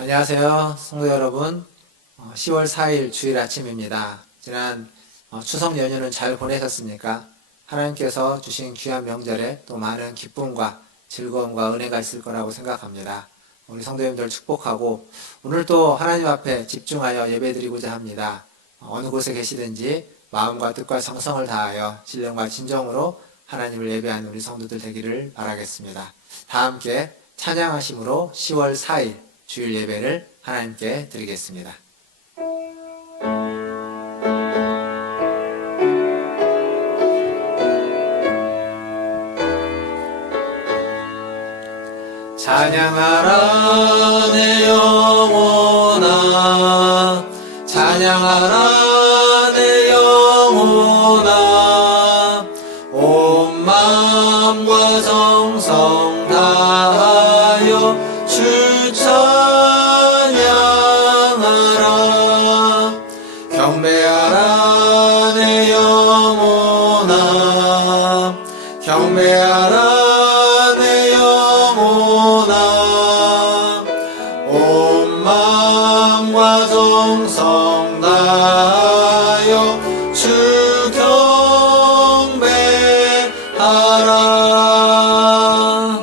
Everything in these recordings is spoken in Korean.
안녕하세요, 성도 여러분. 10월 4일 주일 아침입니다. 지난 추석 연휴는 잘 보내셨습니까? 하나님께서 주신 귀한 명절에 또 많은 기쁨과 즐거움과 은혜가 있을 거라고 생각합니다. 우리 성도님들 축복하고 오늘 또 하나님 앞에 집중하여 예배드리고자 합니다. 어느 곳에 계시든지 마음과 뜻과 정성을 다하여 신령과 진정으로 하나님을 예배하는 우리 성도들 되기를 바라겠습니다. 다 함께 찬양하심으로 10월 4일 주일 예배를 하나님께 드리겠습니다. 찬양하라 내 영혼아, 찬양하라 내 영혼아, 온 마음과 정성 다하여 주 찬양하라. 경배하라 내 영혼아, 경배하라 내 영혼아, 온 마음과 정성 다하여 주 경배하라.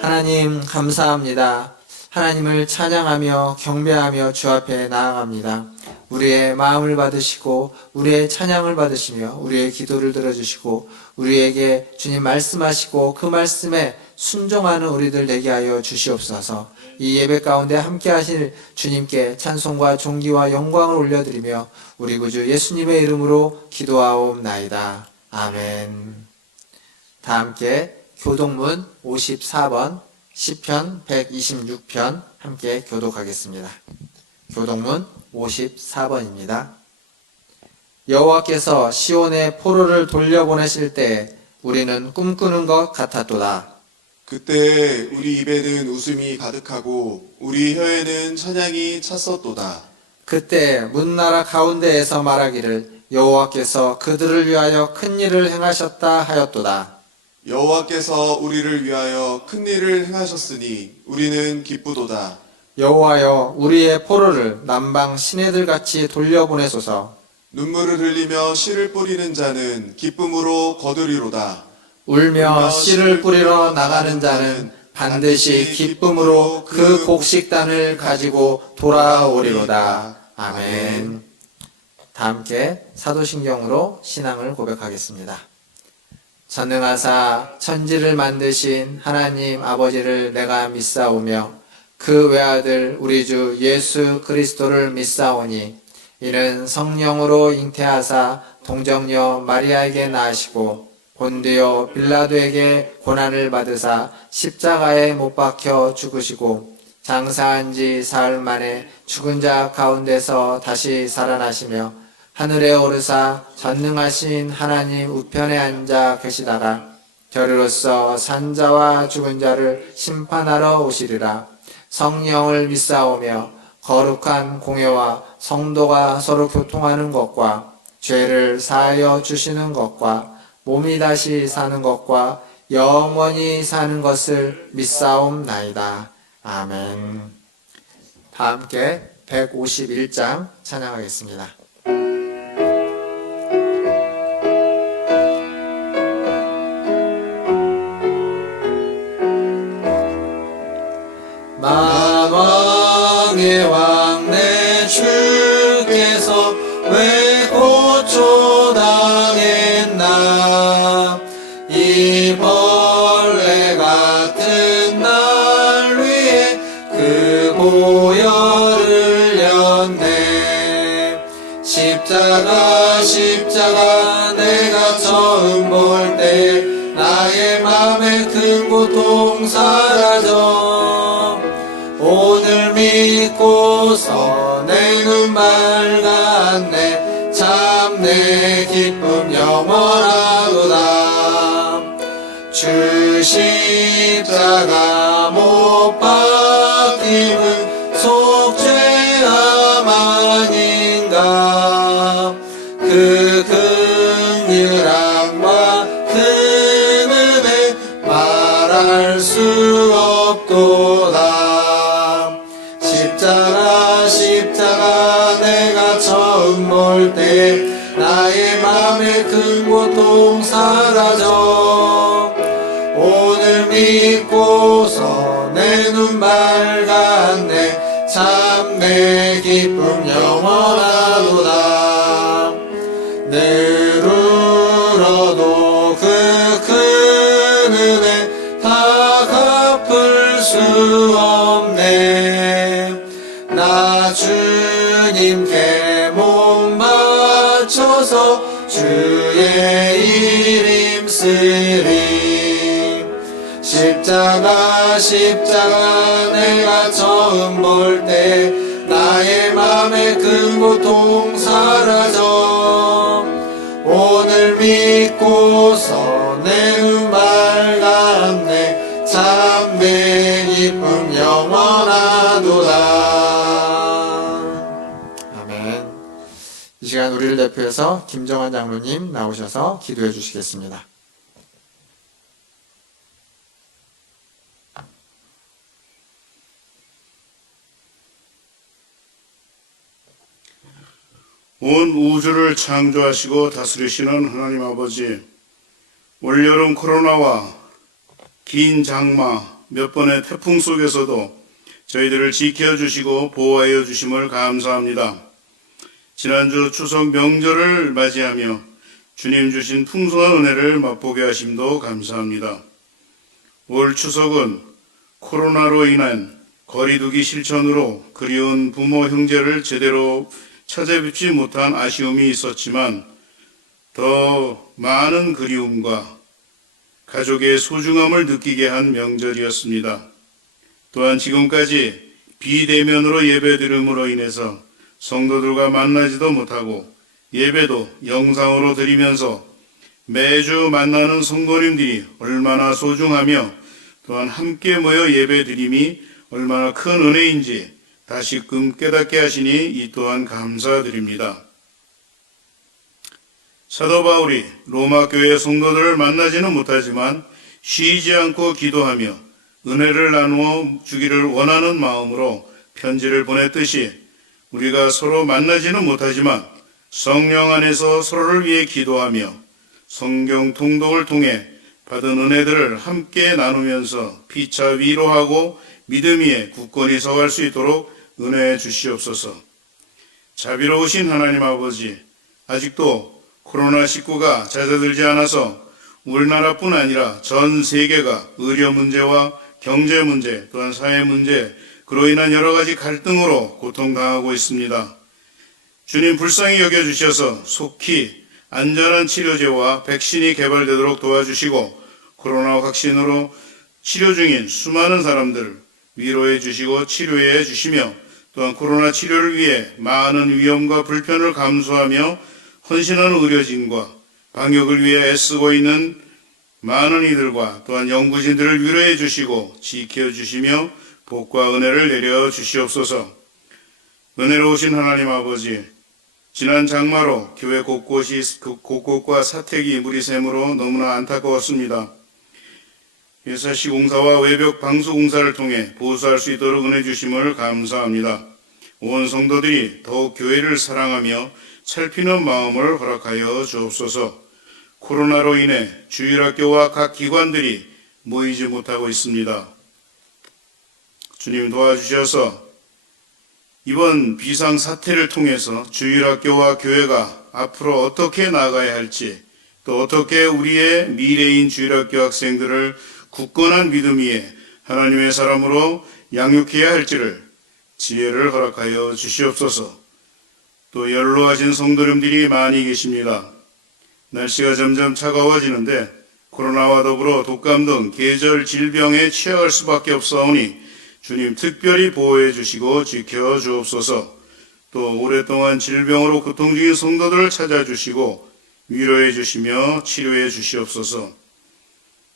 하나님 감사합니다. 하나님을 찬양하며 경배하며 주 앞에 나아갑니다. 우리의 마음을 받으시고 우리의 찬양을 받으시며 우리의 기도를 들어주시고 우리에게 주님 말씀하시고 그 말씀에 순종하는 우리들 되게 하여 주시옵소서. 이 예배 가운데 함께 하실 주님께 찬송과 존귀와 영광을 올려드리며 우리 구주 예수님의 이름으로 기도하옵나이다. 아멘. 다 함께 교독문 54번 시편 126편 함께 교독하겠습니다. 교독문 54번입니다. 여호와께서 시온의 포로를 돌려보내실 때 우리는 꿈꾸는 것 같았도다. 그때 우리 입에는 웃음이 가득하고 우리 혀에는 찬양이 찼었도다. 그때 문나라 가운데에서 말하기를 여호와께서 그들을 위하여 큰 일을 행하셨다 하였도다. 여호와께서 우리를 위하여 큰 일을 행하셨으니 우리는 기쁘도다. 여호와여 우리의 포로를 남방 시내들 같이 돌려보내소서. 눈물을 흘리며 씨를 뿌리는 자는 기쁨으로 거두리로다. 울며 씨를 뿌리러 나가는 자는 반드시 기쁨으로 그 곡식단을 가지고 돌아오리로다. 아멘. 다 함께 사도신경으로 신앙을 고백하겠습니다. 전능하사 천지를 만드신 하나님 아버지를 내가 믿사오며 그 외아들 우리 주 예수 그리스도를 믿사오니 이는 성령으로 잉태하사 동정녀 마리아에게 낳으시고 본디오 빌라도에게 고난을 받으사 십자가에 못 박혀 죽으시고 장사한 지 사흘 만에 죽은 자 가운데서 다시 살아나시며 하늘에 오르사 전능하신 하나님 우편에 앉아 계시다가 저리로서 산자와 죽은 자를 심판하러 오시리라. 성령을 믿사오며 거룩한 공회와 성도가 서로 교통하는 것과 죄를 사하여 주시는 것과 몸이 다시 사는 것과 영원히 사는 것을 믿사옵나이다. 아멘. 다 함께 151장 찬양하겠습니다. 만왕의 왕 내 주께서 왜 고초당했나. 이 벌레 같은 날 위해 그 보혈을 흘렸네. 십자가 내가 처음 볼 때 나의 맘에 큰 고통 사라져. 오늘 믿고서 내 눈 맑았네. 참 내 기쁨 영원하도다. 주 십자가 못 박힘은 속죄함 아닌가. 그 긍휼함과 그 은혜 말할 수 없도다. 십자가 십자가 내가 처음 볼 때 나의 맘에 큰 고통 사라져 오늘 믿고서 내 눈 밝았네 참 내 기쁨 영원하도다 늘 울어도 그 큰 은혜 다 갚을 수 없네 나 주님께 몸 바쳐서 주의 이름 쓰리 십자가 십자가 내가 처음 볼 때 나의 맘에 큰 고통 사라져 오늘 믿고서 내 눈 밝았네 참 내 기쁨 영원하도다 아멘. 이 시간 우리를 대표해서 김정환 장로님 나오셔서 기도해 주시겠습니다. 온 우주를 창조하시고 다스리시는 하나님 아버지, 올여름 코로나와 긴 장마 몇 번의 태풍 속에서도 저희들을 지켜주시고 보호하여 주심을 감사합니다. 지난주 추석 명절을 맞이하며 주님 주신 풍성한 은혜를 맛보게 하심도 감사합니다. 올 추석은 코로나로 인한 거리두기 실천으로 그리운 부모 형제를 제대로 찾아뵙지 못한 아쉬움이 있었지만 더 많은 그리움과 가족의 소중함을 느끼게 한 명절이었습니다. 또한 지금까지 비대면으로 예배드림으로 인해서 성도들과 만나지도 못하고 예배도 영상으로 드리면서 매주 만나는 성도님들이 얼마나 소중하며 또한 함께 모여 예배드림이 얼마나 큰 은혜인지 다시금 깨닫게 하시니 이 또한 감사드립니다. 사도 바울이 로마 교회 성도들을 만나지는 못하지만 쉬지 않고 기도하며 은혜를 나누어 주기를 원하는 마음으로 편지를 보냈듯이 우리가 서로 만나지는 못하지만 성령 안에서 서로를 위해 기도하며 성경 통독을 통해 받은 은혜들을 함께 나누면서 피차 위로하고 믿음 위에 굳건히 서갈 수 있도록 은혜해 주시옵소서. 자비로우신 하나님 아버지, 아직도 코로나19가 잦아들지 않아서 우리나라뿐 아니라 전 세계가 의료 문제와 경제 문제, 또한 사회 문제, 그로 인한 여러 가지 갈등으로 고통당하고 있습니다. 주님 불쌍히 여겨주셔서 속히 안전한 치료제와 백신이 개발되도록 도와주시고 코로나 확진으로 치료 중인 수많은 사람들을 위로해 주시고 치료해 주시며 또한 코로나 치료를 위해 많은 위험과 불편을 감수하며 헌신하는 의료진과 방역을 위해 애쓰고 있는 많은 이들과 또한 연구진들을 위로해 주시고 지켜주시며 복과 은혜를 내려 주시옵소서. 은혜로우신 하나님 아버지, 지난 장마로 교회 곳곳과 사택이 물이 샘으로 너무나 안타까웠습니다. 예사시 공사와 외벽 방수 공사를 통해 보수할 수 있도록 은혜 주심을 감사합니다. 온 성도들이 더욱 교회를 사랑하며 살피는 마음을 허락하여 주옵소서. 코로나로 인해 주일학교와 각 기관들이 모이지 못하고 있습니다. 주님 도와주셔서 이번 비상사태를 통해서 주일학교와 교회가 앞으로 어떻게 나아가야 할지, 또 어떻게 우리의 미래인 주일학교 학생들을 굳건한 믿음 위에 하나님의 사람으로 양육해야 할지를 지혜를 허락하여 주시옵소서. 또 연로하신 성도님들이 많이 계십니다. 날씨가 점점 차가워지는데 코로나와 더불어 독감 등 계절 질병에 취약할 수밖에 없사오니 주님 특별히 보호해 주시고 지켜 주옵소서. 또 오랫동안 질병으로 고통 중인 성도들을 찾아주시고 위로해 주시며 치료해 주시옵소서.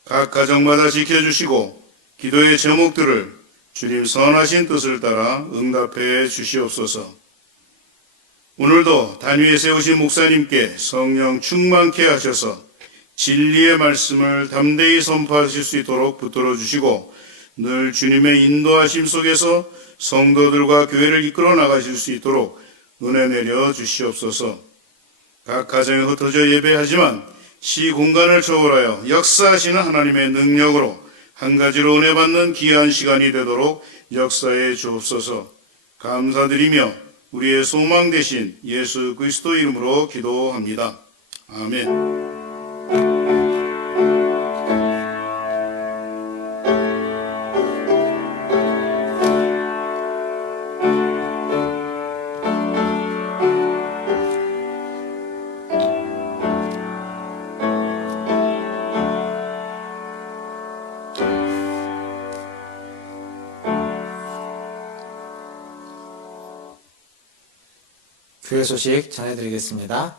각 가정마다 지켜주시고 기도의 제목들을 주님 선하신 뜻을 따라 응답해 주시옵소서. 오늘도 단위에 세우신 목사님께 성령 충만케 하셔서 진리의 말씀을 담대히 선포하실 수 있도록 붙들어 주시고 늘 주님의 인도하심 속에서 성도들과 교회를 이끌어 나가실 수 있도록 은혜 내려 주시옵소서. 각 가정에 흩어져 예배하지만 시 공간을 초월하여 역사하시는 하나님의 능력으로 한 가지로 은혜 받는 귀한 시간이 되도록 역사해 주옵소서. 감사드리며 우리의 소망 되신 예수 그리스도 이름으로 기도합니다. 아멘. 교회 소식 전해드리겠습니다.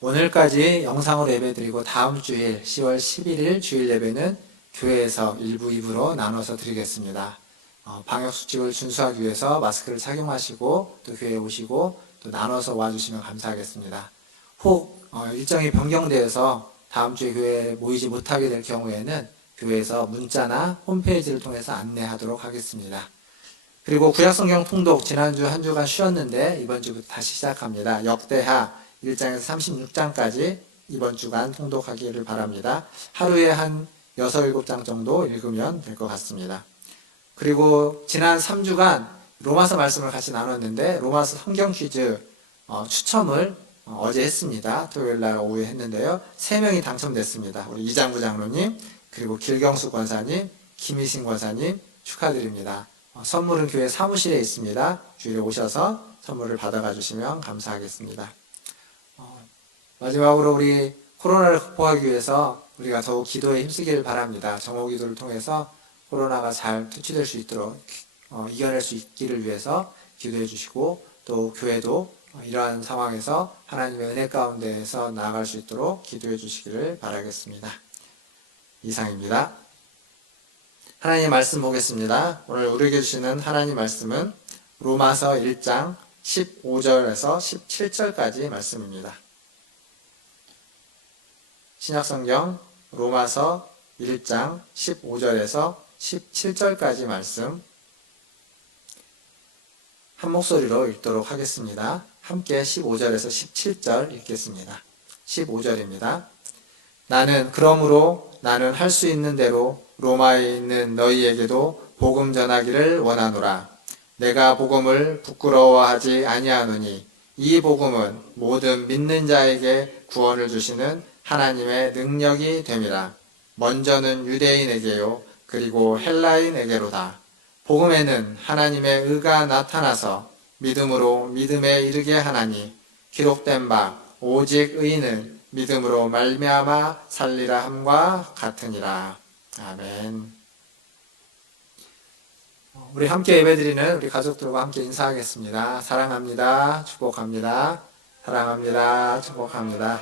오늘까지 영상으로 예배드리고 다음 주일 10월 11일 주일 예배는 교회에서 1부, 2부로 나눠서 드리겠습니다. 방역수칙을 준수하기 위해서 마스크를 착용하시고 또 교회에 오시고 또 나눠서 와주시면 감사하겠습니다. 혹 일정이 변경되어서 다음 주에 교회에 모이지 못하게 될 경우에는 교회에서 문자나 홈페이지를 통해서 안내하도록 하겠습니다. 그리고 구약성경 통독 지난주 한 주간 쉬었는데 이번 주부터 다시 시작합니다. 역대하 1장에서 36장까지 이번 주간 통독하기를 바랍니다. 하루에 한 6, 7장 정도 읽으면 될 것 같습니다. 그리고 지난 3주간 로마서 말씀을 같이 나눴는데 로마서 성경 퀴즈 추첨을 어제 했습니다. 토요일날 오후에 했는데요. 3명이 당첨됐습니다. 우리 이장구 장로님, 그리고 길경수 권사님, 김희신 권사님 축하드립니다. 선물은 교회 사무실에 있습니다. 주일에 오셔서 선물을 받아가 주시면 감사하겠습니다. 마지막으로 우리 코로나를 극복하기 위해서 우리가 더욱 기도에 힘쓰기를 바랍니다. 정오기도를 통해서 코로나가 잘 퇴치될 수 있도록 이겨낼 수 있기를 위해서 기도해 주시고 또 교회도 이러한 상황에서 하나님의 은혜 가운데에서 나아갈 수 있도록 기도해 주시기를 바라겠습니다. 이상입니다. 하나님의 말씀 보겠습니다. 오늘 우리에게 주시는 하나님 말씀은 로마서 1장 15절에서 17절까지 말씀입니다. 신약성경 로마서 1장 15절에서 17절까지 말씀 한 목소리로 읽도록 하겠습니다. 함께 15절에서 17절 읽겠습니다. 15절입니다. 그러므로 나는 할 수 있는 대로 로마에 있는 너희에게도 복음 전하기를 원하노라. 내가 복음을 부끄러워하지 아니하노니 이 복음은 모든 믿는 자에게 구원을 주시는 하나님의 능력이 됨이라. 먼저는 유대인에게요 그리고 헬라인에게로다. 복음에는 하나님의 의가 나타나서 믿음으로 믿음에 이르게 하나니 기록된 바 오직 의인은 믿음으로 말미암아 살리라 함과 같으니라. 아멘. 우리 함께 예배드리는 우리 가족들과 함께 인사하겠습니다. 사랑합니다. 축복합니다. 사랑합니다. 축복합니다.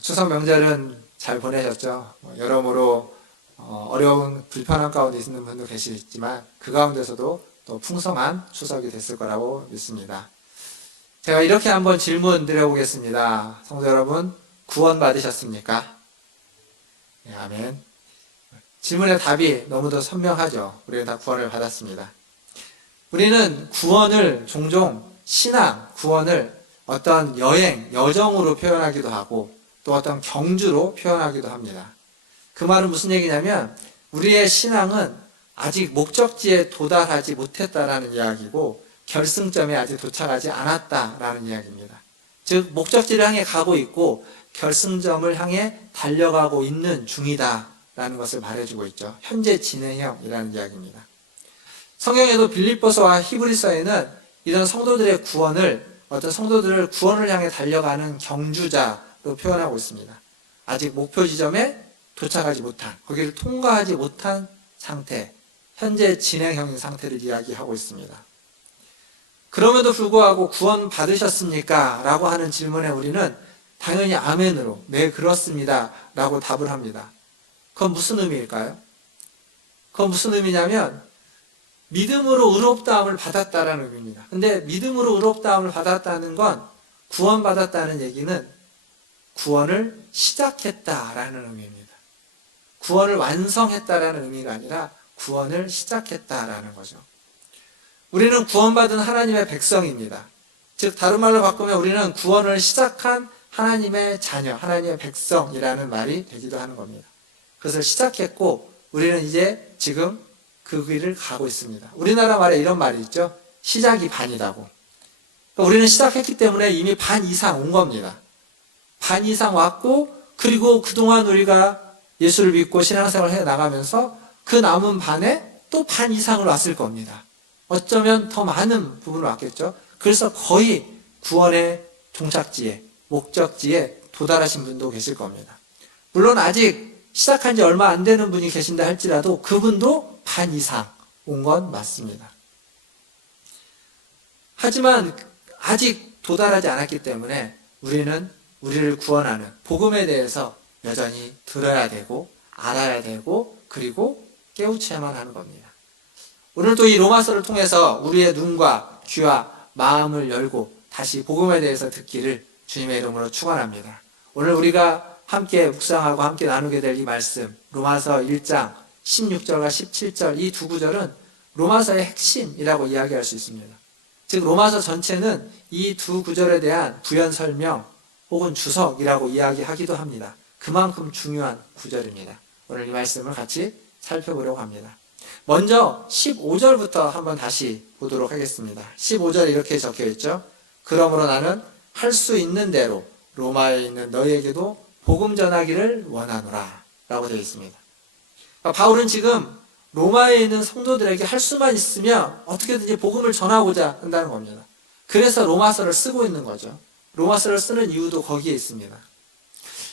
추석 명절은 잘 보내셨죠? 여러모로 어려운 불편한 가운데 있는 분도 계시지만 그 가운데서도 또 풍성한 추석이 됐을 거라고 믿습니다. 제가 이렇게 한번 질문 드려보겠습니다. 성도 여러분, 구원 받으셨습니까? 네, 아멘. 질문의 답이 너무도 선명하죠. 우리는 다 구원을 받았습니다. 우리는 구원을 종종 구원을 어떤 여정으로 표현하기도 하고 또 어떤 경주로 표현하기도 합니다. 그 말은 무슨 얘기냐면 우리의 신앙은 아직 목적지에 도달하지 못했다라는 이야기고 결승점에 아직 도착하지 않았다라는 이야기입니다. 즉 목적지를 향해 가고 있고 결승점을 향해 달려가고 있는 중이다라는 것을 말해주고 있죠. 현재 진행형이라는 이야기입니다. 성경에도 빌립보서와 히브리서에는 이런 성도들의 어떤 성도들을 구원을 향해 달려가는 경주자로 표현하고 있습니다. 아직 목표 지점에 도착하지 못한, 거기를 통과하지 못한 상태, 현재 진행형인 상태를 이야기하고 있습니다. 그럼에도 불구하고 구원 받으셨습니까? 라고 하는 질문에 우리는 당연히 아멘으로 네 그렇습니다 라고 답을 합니다. 그건 무슨 의미일까요? 그건 무슨 의미냐면 믿음으로 의롭다함을 받았다라는 의미입니다. 근데 믿음으로 의롭다함을 받았다는 건 구원받았다는 얘기는 구원을 시작했다라는 의미입니다. 구원을 완성했다라는 의미가 아니라 구원을 시작했다라는 거죠. 우리는 구원받은 하나님의 백성입니다. 즉 다른 말로 바꾸면 우리는 구원을 시작한 하나님의 자녀, 하나님의 백성이라는 말이 되기도 하는 겁니다. 그것을 시작했고 우리는 이제 지금 그 길을 가고 있습니다. 우리나라 말에 이런 말이 있죠. 시작이 반이다고. 그러니까 우리는 시작했기 때문에 이미 반 이상 온 겁니다. 반 이상 왔고 그리고 그동안 우리가 예수를 믿고 신앙생활을 해나가면서 그 남은 반에 또 반 이상을 왔을 겁니다. 어쩌면 더 많은 부분을 왔겠죠. 그래서 거의 구원의 종착지에, 목적지에 도달하신 분도 계실 겁니다. 물론 아직 시작한 지 얼마 안 되는 분이 계신다 할지라도 그분도 반 이상 온 건 맞습니다. 하지만 아직 도달하지 않았기 때문에 우리는 우리를 구원하는 복음에 대해서 여전히 들어야 되고 알아야 되고 그리고 깨우쳐야만 하는 겁니다. 오늘 또 이 로마서를 통해서 우리의 눈과 귀와 마음을 열고 다시 복음에 대해서 듣기를 주님의 이름으로 축원합니다. 오늘 우리가 함께 묵상하고 함께 나누게 될 이 말씀 로마서 1장 16절과 17절 이 두 구절은 로마서의 핵심이라고 이야기할 수 있습니다. 즉 로마서 전체는 이 두 구절에 대한 부연 설명 혹은 주석이라고 이야기하기도 합니다. 그만큼 중요한 구절입니다. 오늘 이 말씀을 같이 살펴보려고 합니다. 먼저 15절부터 한번 다시 보도록 하겠습니다. 15절에 이렇게 적혀 있죠. 그러므로 나는 할 수 있는 대로 로마에 있는 너희에게도 복음 전하기를 원하노라 라고 되어 있습니다. 그러니까 바울은 지금 로마에 있는 성도들에게 할 수만 있으면 어떻게든지 복음을 전하고자 한다는 겁니다. 그래서 로마서를 쓰고 있는 거죠. 로마서를 쓰는 이유도 거기에 있습니다.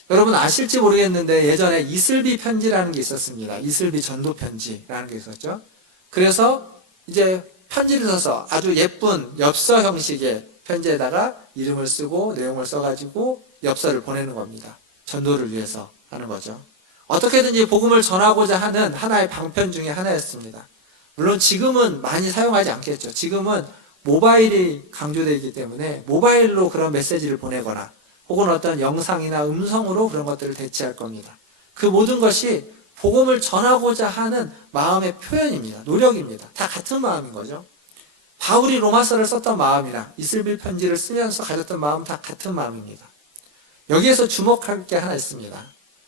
여러분 아실지 모르겠는데 예전에 이슬비 편지라는 게 있었습니다. 이슬비 전도 편지라는 게 있었죠. 그래서 이제 편지를 써서 아주 예쁜 엽서 형식의 편지에다가 이름을 쓰고 내용을 써가지고 엽서를 보내는 겁니다. 전도를 위해서 하는 거죠. 어떻게든지 복음을 전하고자 하는 하나의 방편 중에 하나였습니다. 물론 지금은 많이 사용하지 않겠죠. 지금은 모바일이 강조되기 때문에 모바일로 그런 메시지를 보내거나 혹은 어떤 영상이나 음성으로 그런 것들을 대체할 겁니다. 그 모든 것이 복음을 전하고자 하는 마음의 표현입니다. 노력입니다. 다 같은 마음인 거죠. 바울이 로마서를 썼던 마음이랑 이슬비 편지를 쓰면서 가졌던 마음 다 같은 마음입니다. 여기에서 주목할 게 하나 있습니다.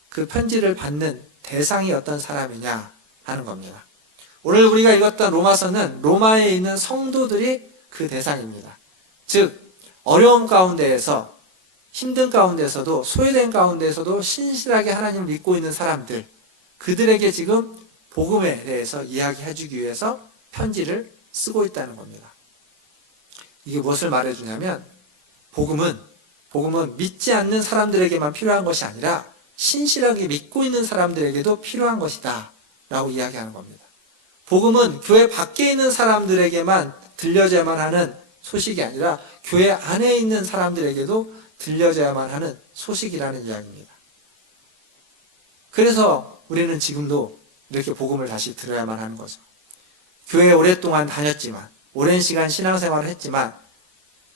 그 편지를 받는 대상이 어떤 사람이냐 하는 겁니다. 오늘 우리가 읽었던 로마서는 로마에 있는 성도들이 그 대상입니다. 즉 어려움 가운데에서 힘든 가운데서도 소외된 가운데서도 신실하게 하나님을 믿고 있는 사람들 그들에게 지금 복음에 대해서 이야기해 주기 위해서 편지를 쓰고 있다는 겁니다. 이게 무엇을 말해주냐면 복음은 믿지 않는 사람들에게만 필요한 것이 아니라 신실하게 믿고 있는 사람들에게도 필요한 것이다 라고 이야기하는 겁니다. 복음은 교회 밖에 있는 사람들에게만 들려져야만 하는 소식이 아니라 교회 안에 있는 사람들에게도 들려져야만 하는 소식이라는 이야기입니다. 그래서 우리는 지금도 이렇게 복음을 다시 들어야만 하는 거죠. 교회에 오랫동안 다녔지만 오랜 시간 신앙생활을 했지만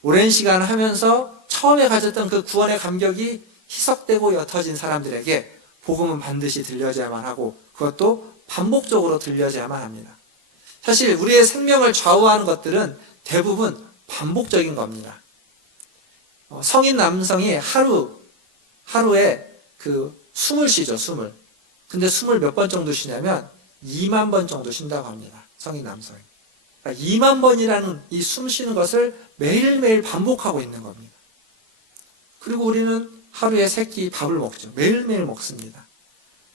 오랜 시간 하면서 처음에 가졌던 그 구원의 감격이 희석되고 옅어진 사람들에게 복음은 반드시 들려져야만 하고 그것도 반복적으로 들려져야만 합니다. 사실 우리의 생명을 좌우하는 것들은 대부분 반복적인 겁니다. 성인 남성이 하루에 숨을 쉬죠, 숨을. 근데 숨을 몇 번 정도 쉬냐면 2만 번 정도 쉰다고 합니다. 성인 남성이. 그러니까 2만 번이라는 이 숨 쉬는 것을 매일매일 반복하고 있는 겁니다. 그리고 우리는 하루에 3끼 밥을 먹죠. 매일매일 먹습니다.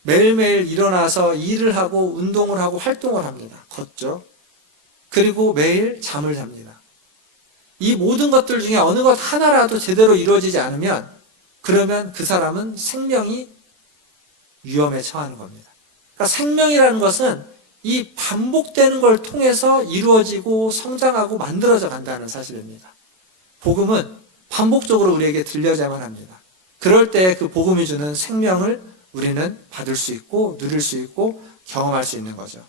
매일매일 일어나서 일을 하고 운동을 하고 활동을 합니다. 걷죠. 그리고 매일 잠을 잡니다. 이 모든 것들 중에 어느 것 하나라도 제대로 이루어지지 않으면 그러면 그 사람은 생명이 위험에 처하는 겁니다. 그러니까 생명이라는 것은 이 반복되는 걸 통해서 이루어지고 성장하고 만들어져 간다는 사실입니다. 복음은 반복적으로 우리에게 들려야만 합니다. 그럴 때 그 복음이 주는 생명을 우리는 받을 수 있고 누릴 수 있고 경험할 수 있는 거죠.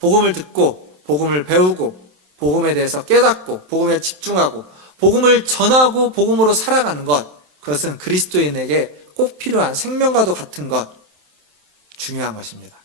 복음을 듣고 복음을 배우고 복음에 대해서 깨닫고 복음에 집중하고 복음을 전하고 복음으로 살아가는 것 그것은 그리스도인에게 꼭 필요한 생명과도 같은 것 중요한 것입니다.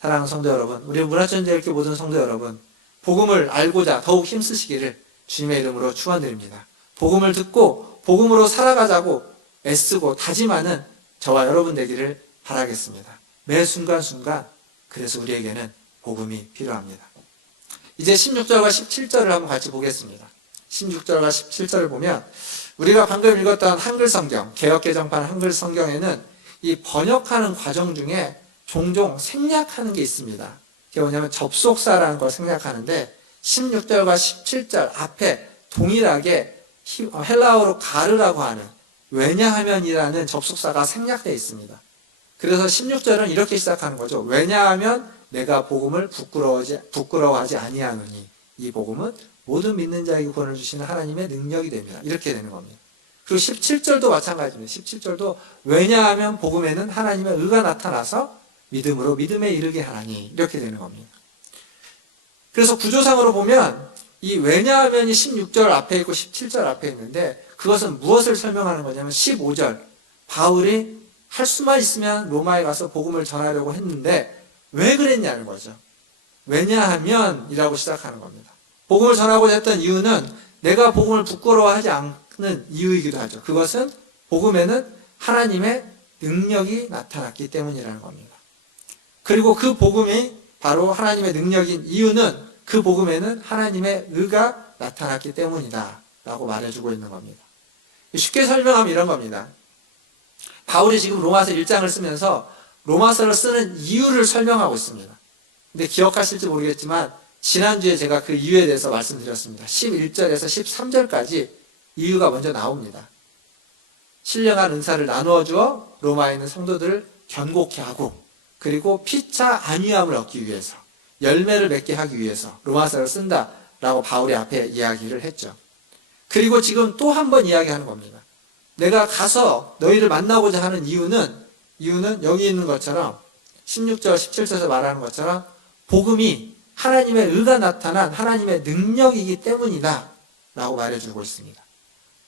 사랑하는 성도 여러분, 우리 문화천재일교 모든 성도 여러분, 복음을 알고자 더욱 힘쓰시기를 주님의 이름으로 축원드립니다. 복음을 듣고 복음으로 살아가자고 애쓰고 다짐하는 저와 여러분 되기를 바라겠습니다. 매 순간순간 그래서 우리에게는 복음이 필요합니다. 이제 16절과 17절을 한번 같이 보겠습니다. 16절과 17절을 보면 우리가 방금 읽었던 한글 성경, 개역개정판 한글 성경에는 이 번역하는 과정 중에 종종 생략하는 게 있습니다. 그게 뭐냐면 접속사라는 걸 생략하는데 16절과 17절 앞에 동일하게 헬라어로 가르라고 하는 왜냐하면이라는 접속사가 생략되어 있습니다. 그래서 16절은 이렇게 시작하는 거죠. 왜냐하면 내가 복음을 부끄러워하지 아니하노니 이 복음은 모든 믿는 자에게 구원을 주시는 하나님의 능력이 됩니다. 이렇게 되는 겁니다. 그리고 17절도 마찬가지입니다. 17절도 왜냐하면 복음에는 하나님의 의가 나타나서 믿음으로 믿음에 이르게 하나니 이렇게 되는 겁니다. 그래서 구조상으로 보면 이 왜냐하면이 16절 앞에 있고 17절 앞에 있는데 그것은 무엇을 설명하는 거냐면 15절 바울이 할 수만 있으면 로마에 가서 복음을 전하려고 했는데 왜 그랬냐는 거죠. 왜냐하면 이라고 시작하는 겁니다. 복음을 전하고자 했던 이유는 내가 복음을 부끄러워하지 않는 이유이기도 하죠. 그것은 복음에는 하나님의 능력이 나타났기 때문이라는 겁니다. 그리고 그 복음이 바로 하나님의 능력인 이유는 그 복음에는 하나님의 의가 나타났기 때문이다 라고 말해주고 있는 겁니다. 쉽게 설명하면 이런 겁니다. 바울이 지금 로마서 1장을 쓰면서 로마서를 쓰는 이유를 설명하고 있습니다. 근데 기억하실지 모르겠지만 지난주에 제가 그 이유에 대해서 말씀드렸습니다. 11절에서 13절까지 이유가 먼저 나옵니다. 신령한 은사를 나누어 주어 로마에 있는 성도들을 견고케 하고 그리고 피차 안위함을 얻기 위해서 열매를 맺게 하기 위해서 로마서를 쓴다라고 바울이 앞에 이야기를 했죠. 그리고 지금 또 한 번 이야기하는 겁니다. 내가 가서 너희를 만나고자 하는 이유는 여기 있는 것처럼 16절, 17절에서 말하는 것처럼 복음이 하나님의 의가 나타난 하나님의 능력이기 때문이다 라고 말해주고 있습니다.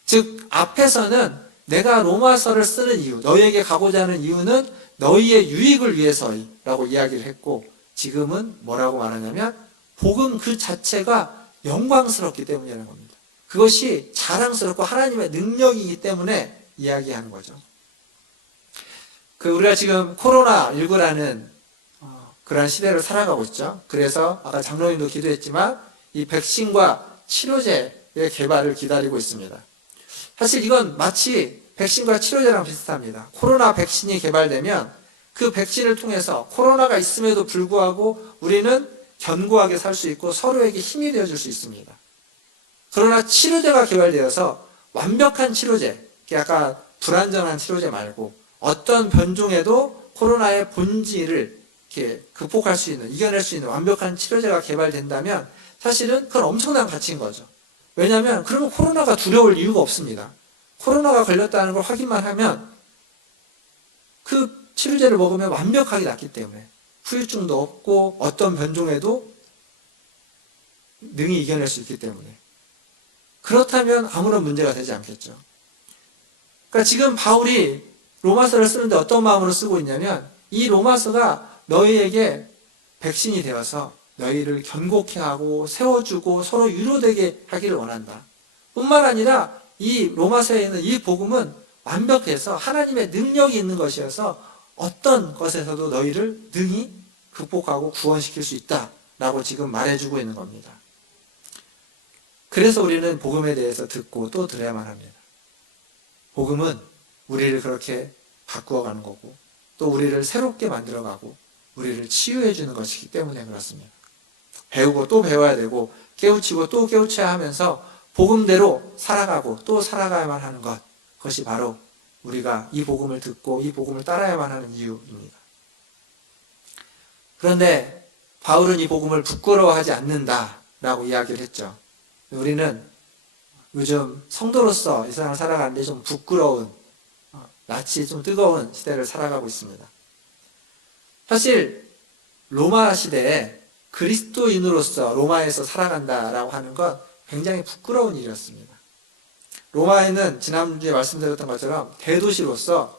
즉 앞에서는 내가 로마서를 쓰는 이유, 너희에게 가고자 하는 이유는 너희의 유익을 위해서라고 이야기를 했고 지금은 뭐라고 말하냐면 복음 그 자체가 영광스럽기 때문이라는 겁니다. 그것이 자랑스럽고 하나님의 능력이기 때문에 이야기하는 거죠. 우리가 지금 코로나19라는 그러한 시대를 살아가고 있죠. 그래서 아까 장로님도 기도했지만 이 백신과 치료제의 개발을 기다리고 있습니다. 사실 이건 마치 백신과 치료제랑 비슷합니다. 코로나 백신이 개발되면 그 백신을 통해서 코로나가 있음에도 불구하고 우리는 견고하게 살 수 있고 서로에게 힘이 되어줄 수 있습니다. 그러나 치료제가 개발되어서 완벽한 치료제, 약간 불완전한 치료제 말고 어떤 변종에도 코로나의 본질을 이렇게 극복할 수 있는, 이겨낼 수 있는 완벽한 치료제가 개발된다면 사실은 그건 엄청난 가치인 거죠. 왜냐하면 그러면 코로나가 두려울 이유가 없습니다. 코로나가 걸렸다는 걸 확인만 하면 그 치료제를 먹으면 완벽하게 낫기 때문에 후유증도 없고 어떤 변종에도 능히 이겨낼 수 있기 때문에 그렇다면 아무런 문제가 되지 않겠죠. 그러니까 지금 바울이 로마서를 쓰는데 어떤 마음으로 쓰고 있냐면 이 로마서가 너희에게 백신이 되어서 너희를 견고케 하고 세워주고 서로 위로되게 하기를 원한다. 뿐만 아니라 이 로마서에 있는 이 복음은 완벽해서 하나님의 능력이 있는 것이어서 어떤 것에서도 너희를 능히 극복하고 구원시킬 수 있다라고 지금 말해주고 있는 겁니다. 그래서 우리는 복음에 대해서 듣고 또 들어야만 합니다. 복음은 우리를 그렇게 바꾸어가는 거고 또 우리를 새롭게 만들어가고 우리를 치유해 주는 것이기 때문에 그렇습니다. 배우고 또 배워야 되고 깨우치고 또 깨우쳐야 하면서 복음대로 살아가고 또 살아가야만 하는 것, 그것이 바로 우리가 이 복음을 듣고 이 복음을 따라야만 하는 이유입니다. 그런데 바울은 이 복음을 부끄러워하지 않는다라고 이야기를 했죠. 우리는 요즘 성도로서 이 세상을 살아가는데 좀 부끄러운, 낯이 좀 뜨거운 시대를 살아가고 있습니다. 사실 로마 시대에 그리스도인으로서 로마에서 살아간다라고 하는 건 굉장히 부끄러운 일이었습니다. 로마에는 지난주에 말씀드렸던 것처럼 대도시로서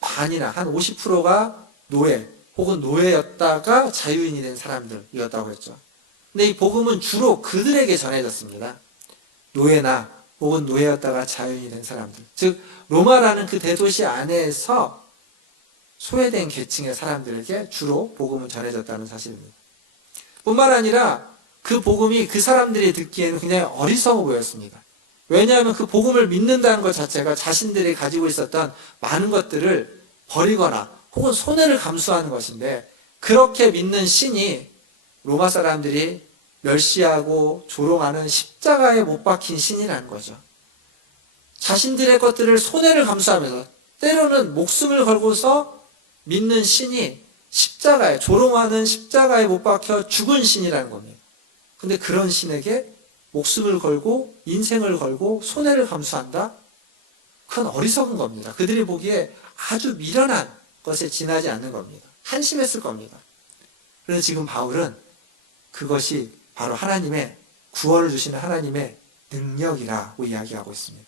반이나 한 50%가 노예 혹은 노예였다가 자유인이 된 사람들이었다고 했죠. 근데 이 복음은 주로 그들에게 전해졌습니다. 노예나 혹은 노예였다가 자유인이 된 사람들. 즉 로마라는 그 대도시 안에서 소외된 계층의 사람들에게 주로 복음은 전해졌다는 사실입니다. 뿐만 아니라 그 복음이 그 사람들이 듣기에는 굉장히 어리석어 보였습니다. 왜냐하면 그 복음을 믿는다는 것 자체가 자신들이 가지고 있었던 많은 것들을 버리거나 혹은 손해를 감수하는 것인데, 그렇게 믿는 신이 로마 사람들이 멸시하고 조롱하는 십자가에 못 박힌 신이라는 거죠. 자신들의 것들을 손해를 감수하면서 때로는 목숨을 걸고서 믿는 신이 십자가에, 조롱하는 십자가에 못 박혀 죽은 신이라는 겁니다. 근데 그런 신에게 목숨을 걸고 인생을 걸고 손해를 감수한다? 그건 어리석은 겁니다. 그들이 보기에 아주 미련한 것에 지나지 않는 겁니다. 한심했을 겁니다. 그래서 지금 바울은 그것이 바로 하나님의, 구원을 주시는 하나님의 능력이라고 이야기하고 있습니다.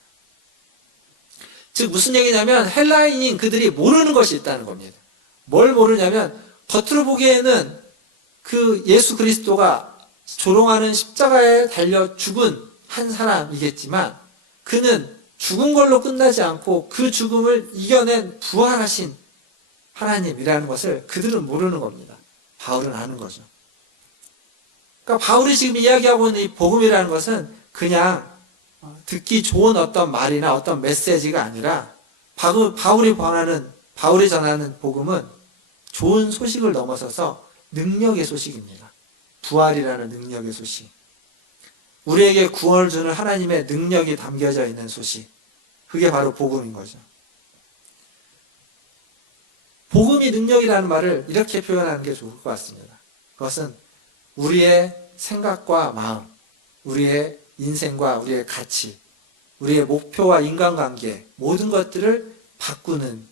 즉 무슨 얘기냐면 헬라인인 그들이 모르는 것이 있다는 겁니다. 뭘 모르냐면 겉으로 보기에는 그 예수 그리스도가 조롱하는 십자가에 달려 죽은 한 사람이겠지만, 그는 죽은 걸로 끝나지 않고 그 죽음을 이겨낸 부활하신 하나님이라는 것을 그들은 모르는 겁니다. 바울은 아는 거죠. 그러니까 바울이 지금 이야기하고 있는 이 복음이라는 것은 그냥 듣기 좋은 어떤 말이나 어떤 메시지가 아니라, 바울이 전하는 복음은 좋은 소식을 넘어서서 능력의 소식입니다. 부활이라는 능력의 소식. 우리에게 구원을 주는 하나님의 능력이 담겨져 있는 소식. 그게 바로 복음인 거죠. 복음이 능력이라는 말을 이렇게 표현하는 게 좋을 것 같습니다. 그것은 우리의 생각과 마음, 우리의 인생과 우리의 가치, 우리의 목표와 인간관계, 모든 것들을 바꾸는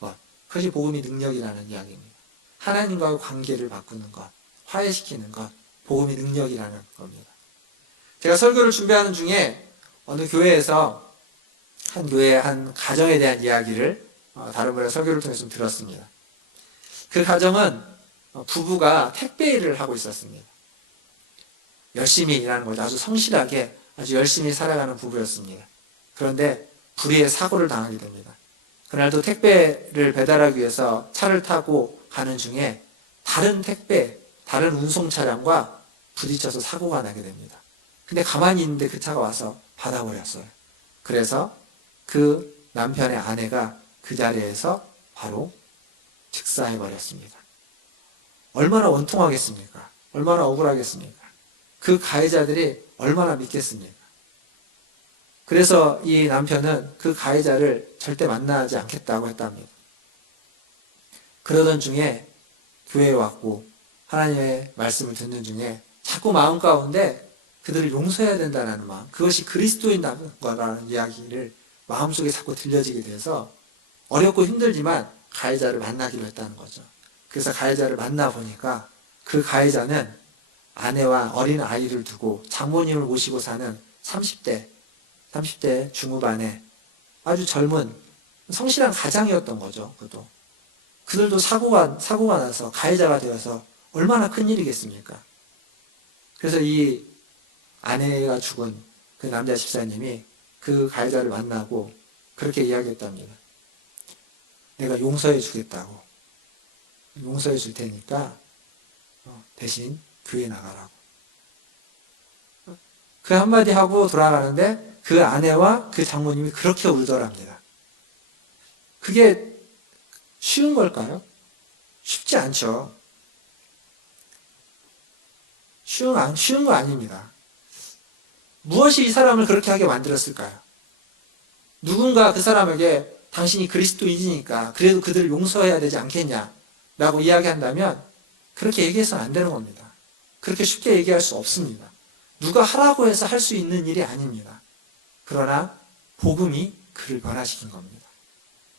것. 그것이 복음이 능력이라는 이야기입니다. 하나님과의 관계를 바꾸는 것, 화해시키는 것, 복음이 능력이라는 겁니다. 제가 설교를 준비하는 중에 어느 교회에서 한 교회의 한 가정에 대한 이야기를 다른 분의 설교를 통해서 좀 들었습니다. 그 가정은 부부가 택배 일을 하고 있었습니다. 열심히 일하는 거죠. 아주 성실하게 아주 열심히 살아가는 부부였습니다. 그런데 불의의 사고를 당하게 됩니다. 그날도 택배를 배달하기 위해서 차를 타고 가는 중에 다른 운송 차량과 부딪혀서 사고가 나게 됩니다. 근데 가만히 있는데 그 차가 와서 받아버렸어요. 그래서 그 남편의 아내가 그 자리에서 바로 즉사해버렸습니다. 얼마나 원통하겠습니까? 얼마나 억울하겠습니까? 그 가해자들이 얼마나 믿겠습니까? 그래서 이 남편은 그 가해자를 절대 만나지 않겠다고 했답니다. 그러던 중에 교회에 왔고 하나님의 말씀을 듣는 중에 자꾸 마음 가운데 그들을 용서해야 된다는 마음, 그것이 그리스도인다는 이야기를 마음속에 자꾸 들려지게 돼서 어렵고 힘들지만 가해자를 만나기로 했다는 거죠. 그래서 가해자를 만나보니까 그 가해자는 아내와 어린 아이를 두고 장모님을 모시고 사는 30대 중후반의 아주 젊은 성실한 가장이었던 거죠. 그들도 사고가 나서 가해자가 되어서 얼마나 큰일이겠습니까? 그래서 이 아내가 죽은 그 남자 집사님이 그 가해자를 만나고 그렇게 이야기했답니다. 내가 용서해 주겠다고. 용서해 줄 테니까 대신 교회 나가라고. 그 한마디 하고 돌아가는데 그 아내와 그 장모님이 그렇게 울더랍니다. 그게 쉬운 걸까요? 쉽지 않죠. 쉬운 거 아닙니다. 무엇이 이 사람을 그렇게 하게 만들었을까요? 누군가 그 사람에게 당신이 그리스도인이니까 그래도 그들을 용서해야 되지 않겠냐라고 이야기한다면 그렇게 얘기해서는 안 되는 겁니다. 그렇게 쉽게 얘기할 수 없습니다. 누가 하라고 해서 할 수 있는 일이 아닙니다. 그러나 복음이 그를 변화시킨 겁니다.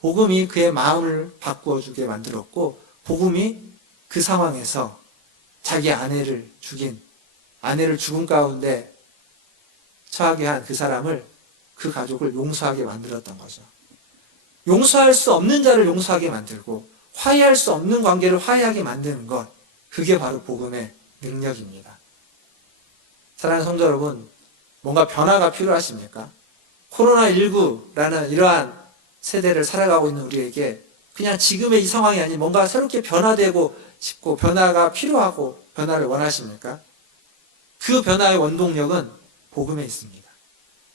복음이 그의 마음을 바꾸어주게 만들었고, 복음이 그 상황에서 자기 아내를 죽음 가운데 처하게 한 그 사람을, 그 가족을 용서하게 만들었던 거죠. 용서할 수 없는 자를 용서하게 만들고 화해할 수 없는 관계를 화해하게 만드는 것, 그게 바로 복음의 능력입니다. 사랑하는 성도 여러분, 뭔가 변화가 필요하십니까? 코로나19라는 이러한 세대를 살아가고 있는 우리에게 그냥 지금의 이 상황이 아닌 뭔가 새롭게 변화되고 싶고 변화가 필요하고 변화를 원하십니까? 그 변화의 원동력은 복음에 있습니다.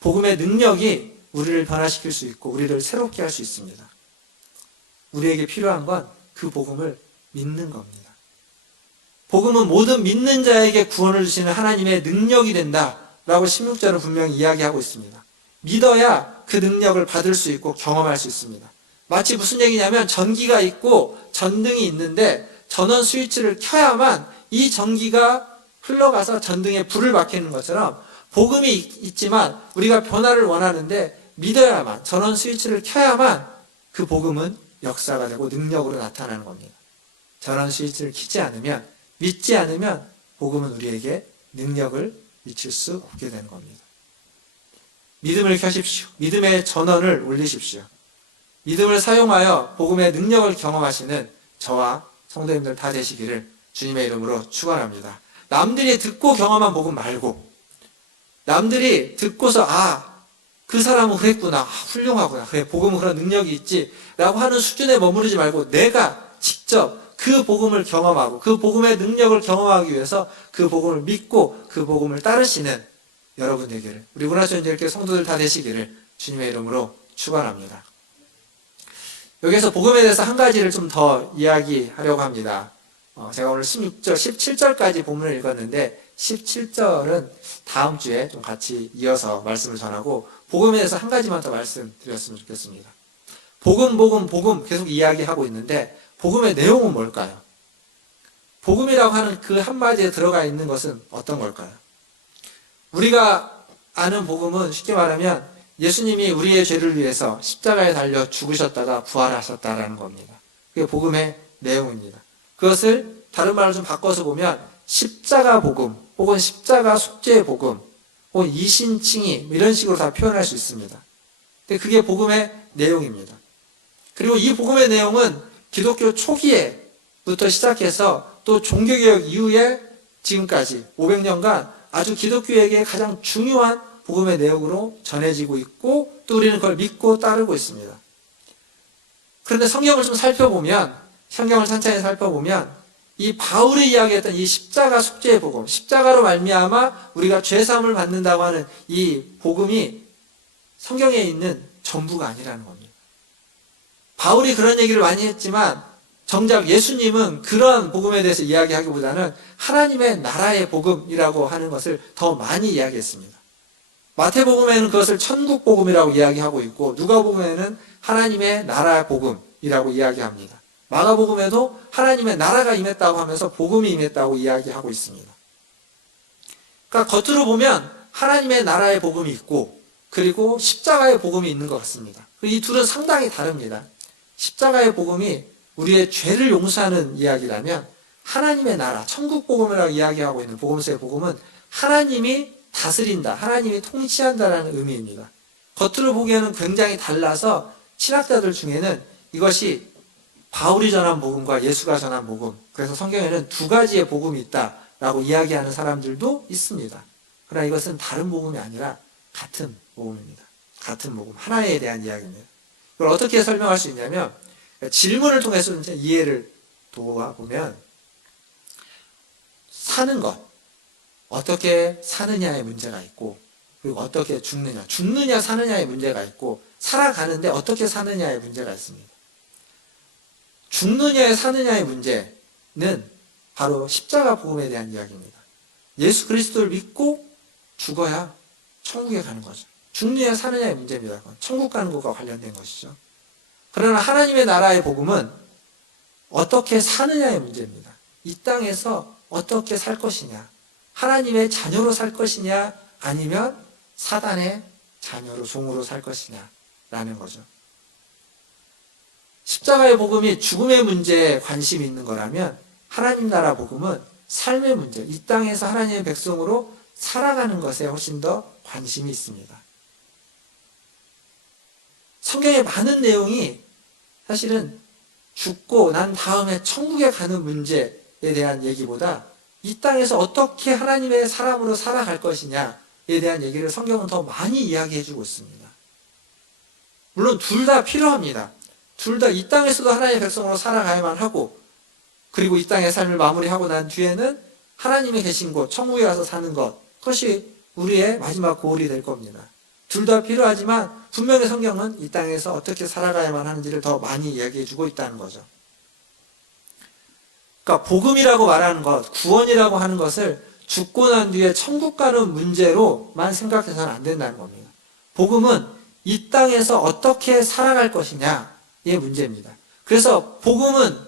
복음의 능력이 우리를 변화시킬 수 있고 우리를 새롭게 할 수 있습니다. 우리에게 필요한 건 그 복음을 믿는 겁니다. 복음은 모든 믿는 자에게 구원을 주시는 하나님의 능력이 된다라고 16절은 분명히 이야기하고 있습니다. 믿어야 그 능력을 받을 수 있고 경험할 수 있습니다. 마치 무슨 얘기냐면 전기가 있고 전등이 있는데 전원 스위치를 켜야만 이 전기가 흘러가서 전등에 불을 밝히는 것처럼 복음이 있지만 우리가 변화를 원하는데 믿어야만, 전원 스위치를 켜야만 그 복음은 역사가 되고 능력으로 나타나는 겁니다. 전원 스위치를 켜지 않으면, 믿지 않으면 복음은 우리에게 능력을 미칠 수 없게 되는 겁니다. 믿음을 켜십시오. 믿음의 전원을 올리십시오. 믿음을 사용하여 복음의 능력을 경험하시는 저와 성도님들 다 되시기를 주님의 이름으로 축원합니다. 남들이 듣고 경험한 복음 말고, 남들이 듣고서 그 사람은 그랬구나, 훌륭하구나, 그래 복음은 그런 능력이 있지 라고 하는 수준에 머무르지 말고 내가 직접 그 복음을 경험하고 그 복음의 능력을 경험하기 위해서 그 복음을 믿고 그 복음을 따르시는 여러분 되기를, 우리 문화전쟁교회 성도들 다 되시기를 주님의 이름으로 축원합니다. 여기서 복음에 대해서 한 가지를 좀 더 이야기하려고 합니다. 제가 오늘 16절, 17절까지 본문을 읽었는데 17절은 다음 주에 좀 같이 이어서 말씀을 전하고 복음에 대해서 한 가지만 더 말씀드렸으면 좋겠습니다. 복음 계속 이야기하고 있는데 복음의 내용은 뭘까요? 복음이라고 하는 그 한마디에 들어가 있는 것은 어떤 걸까요? 우리가 아는 복음은 쉽게 말하면 예수님이 우리의 죄를 위해서 십자가에 달려 죽으셨다가 부활하셨다라는 겁니다. 그게 복음의 내용입니다. 그것을 다른 말로 좀 바꿔서 보면 십자가 복음 혹은 십자가 속죄의 복음 혹은 이신칭의 이런 식으로 다 표현할 수 있습니다. 근데 그게 복음의 내용입니다. 그리고 이 복음의 내용은 기독교 초기에부터 시작해서 또 종교개혁 이후에 지금까지 500년간 아주 기독교에게 가장 중요한 복음의 내용으로 전해지고 있고 또 우리는 그걸 믿고 따르고 있습니다. 그런데 성경을 좀 살펴보면, 성경을 천천히 살펴보면 이 바울이 이야기했던 이 십자가 속죄의 복음, 십자가로 말미암아 우리가 죄사함을 받는다고 하는 이 복음이 성경에 있는 전부가 아니라는 겁니다. 바울이 그런 얘기를 많이 했지만 정작 예수님은 그런 복음에 대해서 이야기하기보다는 하나님의 나라의 복음이라고 하는 것을 더 많이 이야기했습니다. 마태복음에는 그것을 천국 복음이라고 이야기하고 있고 누가복음에는 하나님의 나라 복음이라고 이야기합니다. 마가복음에도 하나님의 나라가 임했다고 하면서 복음이 임했다고 이야기하고 있습니다. 그러니까 겉으로 보면 하나님의 나라의 복음이 있고 그리고 십자가의 복음이 있는 것 같습니다. 이 둘은 상당히 다릅니다. 십자가의 복음이 우리의 죄를 용서하는 이야기라면 하나님의 나라, 천국 복음이라고 이야기하고 있는 복음서의 복음은 하나님이 다스린다, 하나님이 통치한다라는 의미입니다. 겉으로 보기에는 굉장히 달라서 신학자들 중에는 이것이 바울이 전한 복음과 예수가 전한 복음, 그래서 성경에는 두 가지의 복음이 있다라고 이야기하는 사람들도 있습니다. 그러나 이것은 다른 복음이 아니라 같은 복음입니다. 같은 복음, 하나에 대한 이야기입니다. 이걸 어떻게 설명할 수 있냐면 질문을 통해서 이해를 도와보면 사는 것, 어떻게 사느냐의 문제가 있고 그리고 어떻게 죽느냐 사느냐의 문제가 있고 살아가는데 어떻게 사느냐의 문제가 있습니다. 죽느냐 사느냐의 문제는 바로 십자가 복음에 대한 이야기입니다. 예수 그리스도를 믿고 죽어야 천국에 가는 거죠. 죽느냐 사느냐의 문제입니다. 천국 가는 것과 관련된 것이죠. 그러나 하나님의 나라의 복음은 어떻게 사느냐의 문제입니다. 이 땅에서 어떻게 살 것이냐, 하나님의 자녀로 살 것이냐 아니면 사단의 자녀로 종으로 살 것이냐라는 거죠. 십자가의 복음이 죽음의 문제에 관심이 있는 거라면 하나님 나라 복음은 삶의 문제, 이 땅에서 하나님의 백성으로 살아가는 것에 훨씬 더 관심이 있습니다. 성경의 많은 내용이 사실은 죽고 난 다음에 천국에 가는 문제에 대한 얘기보다 이 땅에서 어떻게 하나님의 사람으로 살아갈 것이냐에 대한 얘기를 성경은 더 많이 이야기해주고 있습니다. 물론 둘 다 필요합니다. 둘 다 이 땅에서도 하나님의 백성으로 살아가야만 하고, 그리고 이 땅의 삶을 마무리하고 난 뒤에는 하나님이 계신 곳, 천국에 가서 사는 것, 그것이 우리의 마지막 고울이 될 겁니다. 둘 다 필요하지만 분명히 성경은 이 땅에서 어떻게 살아가야만 하는지를 더 많이 이야기해주고 있다는 거죠. 그러니까 복음이라고 말하는 것, 구원이라고 하는 것을 죽고 난 뒤에 천국 가는 문제로만 생각해서는 안 된다는 겁니다. 복음은 이 땅에서 어떻게 살아갈 것이냐의 문제입니다. 그래서 복음은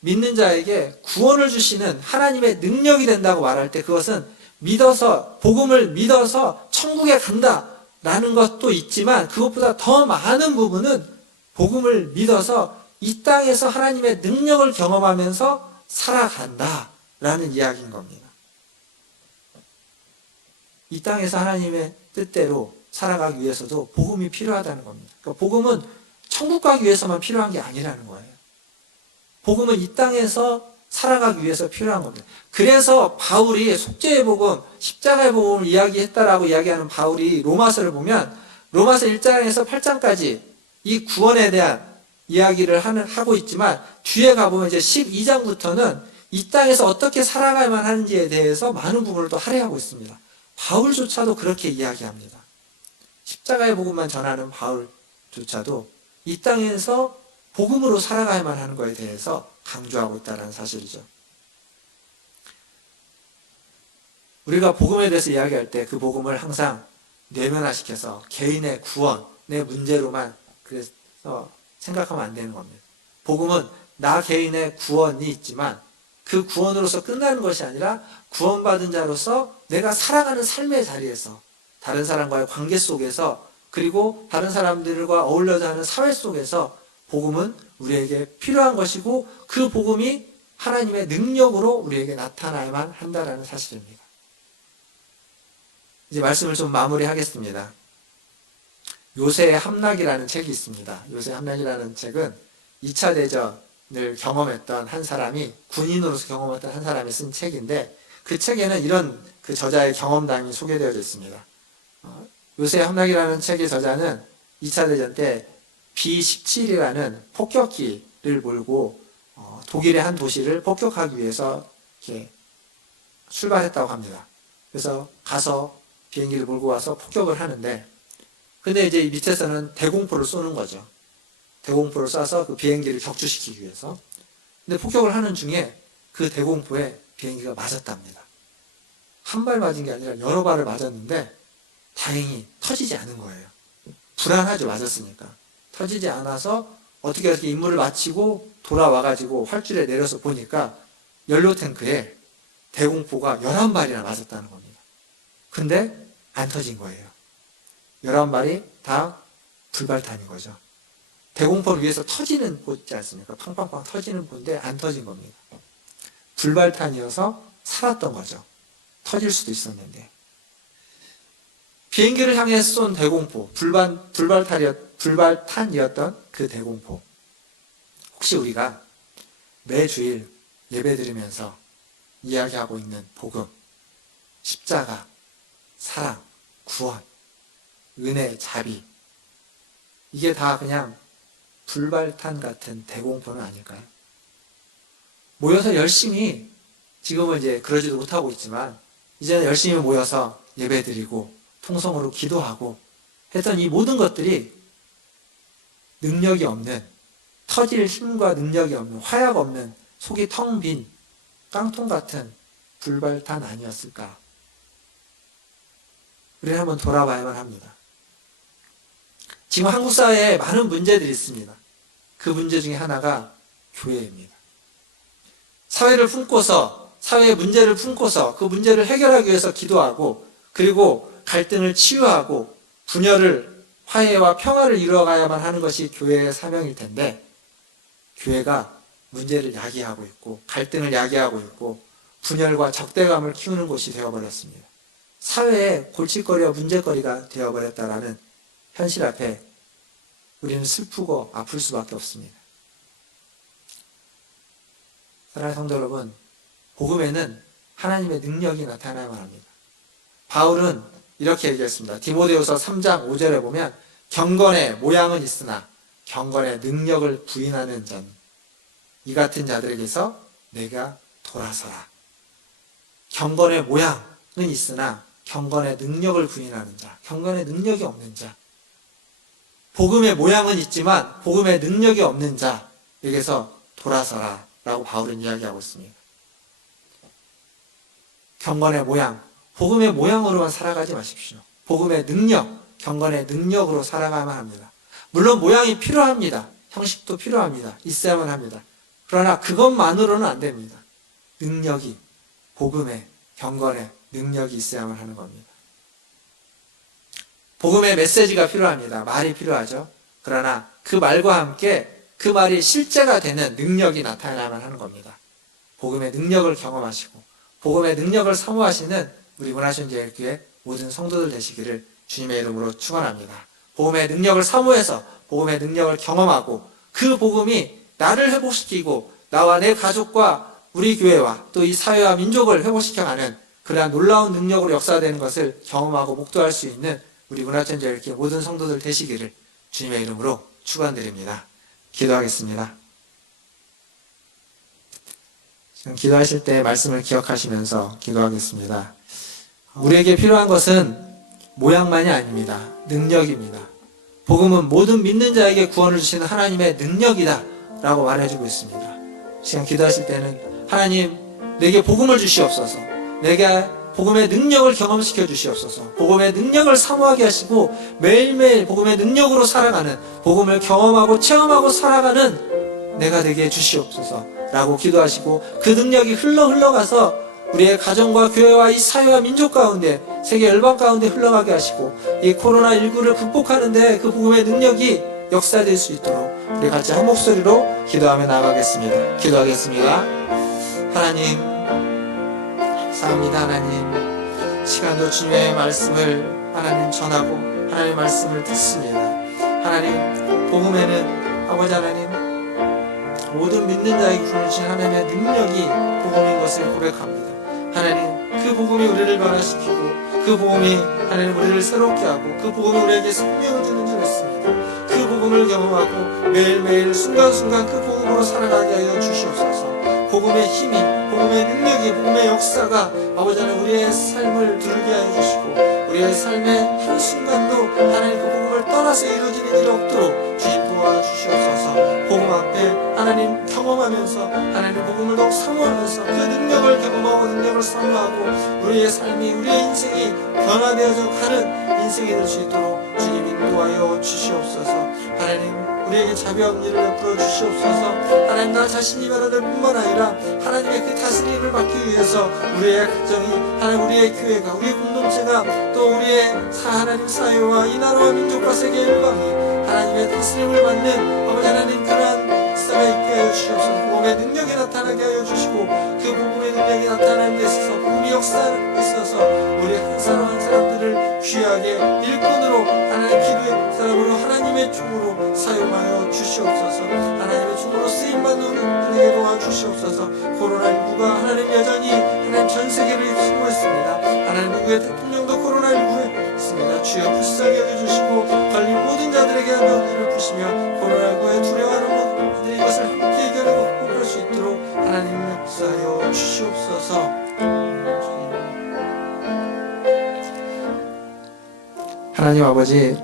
믿는 자에게 구원을 주시는 하나님의 능력이 된다고 말할 때, 그것은 믿어서, 복음을 믿어서 천국에 간다라는 것도 있지만, 그것보다 더 많은 부분은 복음을 믿어서 이 땅에서 하나님의 능력을 경험하면서 살아간다라는 이야기인 겁니다. 이 땅에서 하나님의 뜻대로 살아가기 위해서도 복음이 필요하다는 겁니다. 그러니까 복음은 천국 가기 위해서만 필요한 게 아니라는 거예요. 복음은 이 땅에서 살아가기 위해서 필요한 겁니다. 그래서 바울이 속죄의 복음, 십자가의 복음을 이야기했다라고 이야기하는 바울이 로마서를 보면 로마서 1장에서 8장까지 이 구원에 대한 이야기를 하고 있지만, 뒤에 가보면 이제 12장부터는 이 땅에서 어떻게 살아가야만 하는지에 대해서 많은 부분을 또 할애하고 있습니다. 바울조차도 그렇게 이야기합니다. 십자가의 복음만 전하는 바울조차도 이 땅에서 복음으로 살아가야만 하는 것에 대해서 강조하고 있다는 사실이죠. 우리가 복음에 대해서 이야기할 때 그 복음을 항상 내면화시켜서 개인의 구원의 문제로만 그래서 생각하면 안 되는 겁니다. 복음은 나 개인의 구원이 있지만 그 구원으로서 끝나는 것이 아니라 구원받은 자로서 내가 살아가는 삶의 자리에서, 다른 사람과의 관계 속에서, 그리고 다른 사람들과 어울려서 하는 사회 속에서 복음은 우리에게 필요한 것이고, 그 복음이 하나님의 능력으로 우리에게 나타나야만 한다는 사실입니다. 이제 말씀을 좀 마무리하겠습니다. 요새의 함락이라는 책이 있습니다. 요새의 함락이라는 책은 2차 대전을 경험했던 한 사람이, 군인으로서 경험했던 한 사람이 쓴 책인데, 그 책에는 이런 그 저자의 경험담이 소개되어 있습니다. 요새의 함락이라는 책의 저자는 2차 대전 때 B-17이라는 폭격기를 몰고 독일의 한 도시를 폭격하기 위해서 이렇게 출발했다고 합니다. 그래서 가서 비행기를 몰고 와서 폭격을 하는데, 근데 이제 밑에서는 대공포를 쏘는 거죠. 대공포를 쏴서 그 비행기를 격추시키기 위해서. 근데 폭격을 하는 중에 그 대공포에 비행기가 맞았답니다. 한 발 맞은 게 아니라 여러 발을 맞았는데 다행히 터지지 않은 거예요. 불안하죠, 맞았으니까. 터지지 않아서 어떻게 임무를 마치고 돌아와가지고 활주로에 내려서 보니까 연료탱크에 대공포가 11발이나 맞았다는 겁니다. 근데 안 터진 거예요. 11발이 다 불발탄인 거죠. 대공포를 위해서 터지는 곳 있지 않습니까? 팡팡팡 터지는 곳인데 안 터진 겁니다. 불발탄이어서 살았던 거죠. 터질 수도 있었는데. 비행기를 향해 쏜 대공포, 불발탄이었던 그 대공포. 혹시 우리가 매주일 예배 드리면서 이야기하고 있는 복음, 십자가, 사랑, 구원, 은혜, 자비, 이게 다 그냥 불발탄 같은 대공포는 아닐까요? 모여서 열심히, 지금은 이제 그러지도 못하고 있지만 이제는 열심히 모여서 예배드리고 통성으로 기도하고 했던 이 모든 것들이 능력이 없는, 터질 힘과 능력이 없는, 화약 없는, 속이 텅 빈 깡통 같은 불발탄 아니었을까? 우리는 한번 돌아봐야만 합니다. 지금 한국 사회에 많은 문제들이 있습니다. 그 문제 중에 하나가 교회입니다. 사회를 품고서, 사회의 문제를 품고서 그 문제를 해결하기 위해서 기도하고, 그리고 갈등을 치유하고 분열을, 화해와 평화를 이루어가야만 하는 것이 교회의 사명일 텐데, 교회가 문제를 야기하고 있고 갈등을 야기하고 있고 분열과 적대감을 키우는 곳이 되어버렸습니다. 사회의 골칫거리와 문제거리가 되어버렸다라는 현실 앞에 우리는 슬프고 아플 수밖에 없습니다. 사랑하는 성도 여러분, 복음에는 하나님의 능력이 나타나야만 합니다. 바울은 이렇게 얘기했습니다. 디모데후서 3장 5절에 보면 경건의 모양은 있으나 경건의 능력을 부인하는 자는 이 같은 자들에게서 내가 돌아서라. 경건의 모양은 있으나 경건의 능력을 부인하는 자, 경건의 능력이 없는 자, 복음의 모양은 있지만 복음의 능력이 없는 자에게서 돌아서라 라고 바울은 이야기하고 있습니다. 경건의 모양, 복음의 모양으로만 살아가지 마십시오. 복음의 능력, 경건의 능력으로 살아가야만 합니다. 물론 모양이 필요합니다. 형식도 필요합니다. 있어야만 합니다. 그러나 그것만으로는 안 됩니다. 능력이, 복음의, 경건의 능력이 있어야만 하는 겁니다. 복음의 메시지가 필요합니다. 말이 필요하죠. 그러나 그 말과 함께 그 말이 실제가 되는 능력이 나타나야만 하는 겁니다. 복음의 능력을 경험하시고 복음의 능력을 사모하시는 우리 문화시온제일교회 모든 성도들 되시기를 주님의 이름으로 축원합니다. 복음의 능력을 사모해서 복음의 능력을 경험하고 그 복음이 나를 회복시키고 나와 내 가족과 우리 교회와 또 이 사회와 민족을 회복시켜가는 그러한 놀라운 능력으로 역사되는 것을 경험하고 목도할 수 있는 우리 문화시온제일교회 모든 성도들 되시기를 주님의 이름으로 축원드립니다. 기도하겠습니다. 지금 기도하실 때 말씀을 기억하시면서 기도하겠습니다. 우리에게 필요한 것은 모양만이 아닙니다. 능력입니다. 복음은 모든 믿는 자에게 구원을 주시는 하나님의 능력이다 라고 말해주고 있습니다. 지금 기도하실 때는 하나님 내게 복음을 주시옵소서, 내게 복음의 능력을 경험시켜 주시옵소서, 복음의 능력을 사모하게 하시고 매일매일 복음의 능력으로 살아가는, 복음을 경험하고 체험하고 살아가는 내가 되게 해주시옵소서 라고 기도하시고 그 능력이 흘러가서 우리의 가정과 교회와 이 사회와 민족 가운데 세계 열방 가운데 흘러가게 하시고 이 코로나19를 극복하는데 그 복음의 능력이 역사될 수 있도록 우리 같이 한 목소리로 기도하며 나아가겠습니다. 기도하겠습니다. 하나님 사랑합니다. 하나님 시간도 주님의 말씀을 하나님 전하고 하나님의 말씀을 듣습니다. 하나님 복음에는 아버지 하나님 모든 믿는 자에게 구원을 주신 하나님의 능력이 복음인 것을 고백합니다. 하나님 그 복음이 우리를 변화시키고 그 복음이 하나님 우리를 새롭게 하고 그 복음이 우리에게 생명을 주는 줄 믿습니다. 그 복음을 경험하고 매일매일 순간순간 그 복음으로 살아가게 하여 주시옵소서. 복음의 힘이, 복음의 능력이, 복음의 역사가 아버지 하나님 우리의 삶을 두르게 하여 주시고 우리의 삶의 한순간도 하나님 그 복음을 떠나서 이루어지는 일이 없도록 주님 도와주시옵소서. 복음 앞에 하나님 경험하면서 하나님 복음을 더욱 사모하면서 그 능력을 경험하고 능력을 사모하고 우리의 삶이, 우리의 인생이 변화되어져 가는 인생이 될 수 있도록 주님 인도하여 주시옵소서. 하나님 우리에게 자비한 일을 베풀어 주시옵소서. 하나님 나 자신이 변화될 뿐만 아니라 하나님의 그 다스림을 받기 위해서 우리의 가정이, 하나님 우리의 교회가, 우리의 공동체가 또 우리의 하나님 사회와 이 나라와 민족과 세계 열방이 하나님의 다스림을 받는 아버지 하나님 그러한 역사가 있게 하여 주시옵소서. 복음의 능력이 나타나게 하여 주시고 그 복음의 능력이 나타나는 데 있어서 복음의 역사에 있어서 우리 한 사람 한 사람들을 귀하게 일꾼으로 하나님 기도의 사람으로 하나님의 종으로 사용하여 주시옵소서. 하나님의 종으로 쓰임받는 우리에게 도와주시옵소서. 코로나19가 하나님 여전히 하나님 전 세계를 휩쓸고 있습니다. 하나님 미국의 대통령도 코로나19에 있습니다. 주여 불쌍히 여겨주시고 걸린 모든 자들에게 하나님 은혜를 푸시며 코로나19에 두려워하는 모든 자들이 이것을 함께 이겨내고 극복할 수 있도록 하나님 역사하여 주시옵소서. 하나님 아버지,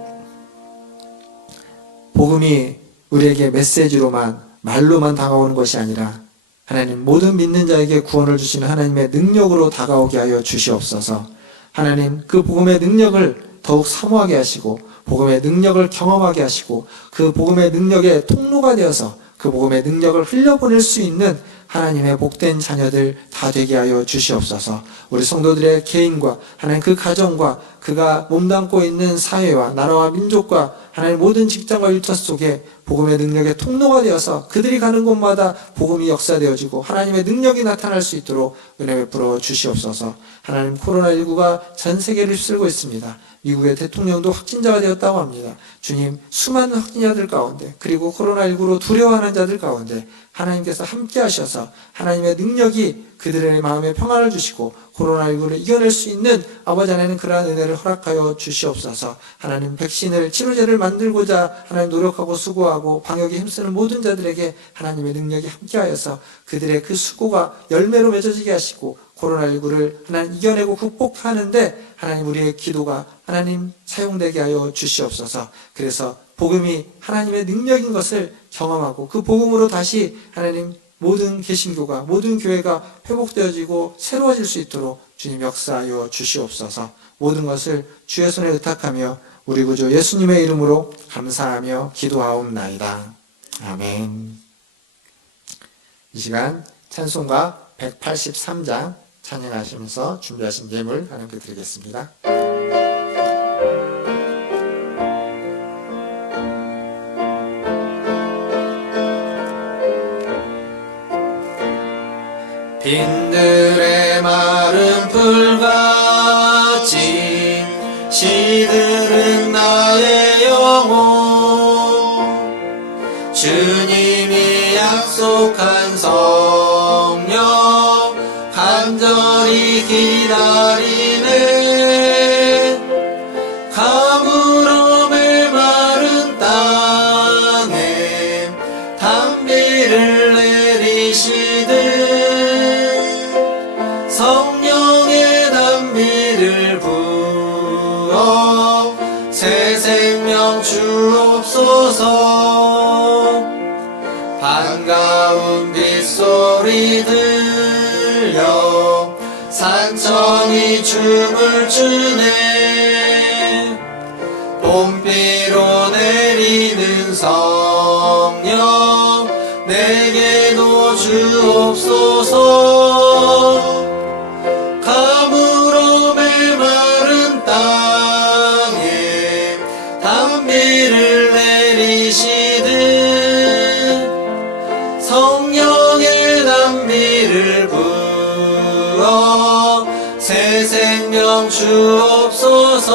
복음이 우리에게 메시지로만 말로만 다가오는 것이 아니라 하나님 모든 믿는 자에게 구원을 주시는 하나님의 능력으로 다가오게 하여 주시옵소서. 하나님 그 복음의 능력을 더욱 사모하게 하시고 복음의 능력을 경험하게 하시고 그 복음의 능력의 통로가 되어서 그 복음의 능력을 흘려보낼 수 있는 하나님의 복된 자녀들 다 되게 하여 주시옵소서. 우리 성도들의 개인과 하나님 그 가정과 그가 몸담고 있는 사회와 나라와 민족과 하나님 모든 직장과 일터 속에 복음의 능력의 통로가 되어서 그들이 가는 곳마다 복음이 역사되어지고 하나님의 능력이 나타날 수 있도록 은혜 베풀어 주시옵소서. 하나님 코로나19가 전 세계를 휩쓸고 있습니다. 미국의 대통령도 확진자가 되었다고 합니다. 주님, 수많은 확진자들 가운데 그리고 코로나19로 두려워하는 자들 가운데 하나님께서 함께 하셔서 하나님의 능력이 그들의 마음에 평안을 주시고 코로나19를 이겨낼 수 있는 아버지 하나님 그러한 은혜를 허락하여 주시옵소서. 하나님 백신을 치료제를 만들고자 하나님 노력하고 수고하고 방역에 힘쓰는 모든 자들에게 하나님의 능력이 함께하여서 그들의 그 수고가 열매로 맺어지게 하시고 코로나19를 하나님 이겨내고 극복하는데 하나님 우리의 기도가 하나님 사용되게 하여 주시옵소서. 그래서 복음이 하나님의 능력인 것을 경험하고 그 복음으로 다시 하나님 모든 개신교가 모든 교회가 회복되어지고 새로워질 수 있도록 주님 역사하여 주시옵소서. 모든 것을 주의 손에 의탁하며 우리 구주 예수님의 이름으로 감사하며 기도하옵나이다. 아멘. 이 시간 찬송가 183장 찬양하시면서 준비하신 예물 하나님께 드리겠습니다. 빈들의 마른 풀같이 시들은 나의 영혼 주님이 약속한 성령 간절히 기다리네 가물어 메마른 땅에 단비를 내리시듯 성령의 단비를 부어 새 생명 주옵소서. 반가운 빗소리 들려 산천이 춤을 추네 봄비로 내리는 성령 내게도 주옵소서. 가물어 메마른 땅에 단비를 내리시듯 성령의 단비를 부어 새 생명 주옵소서.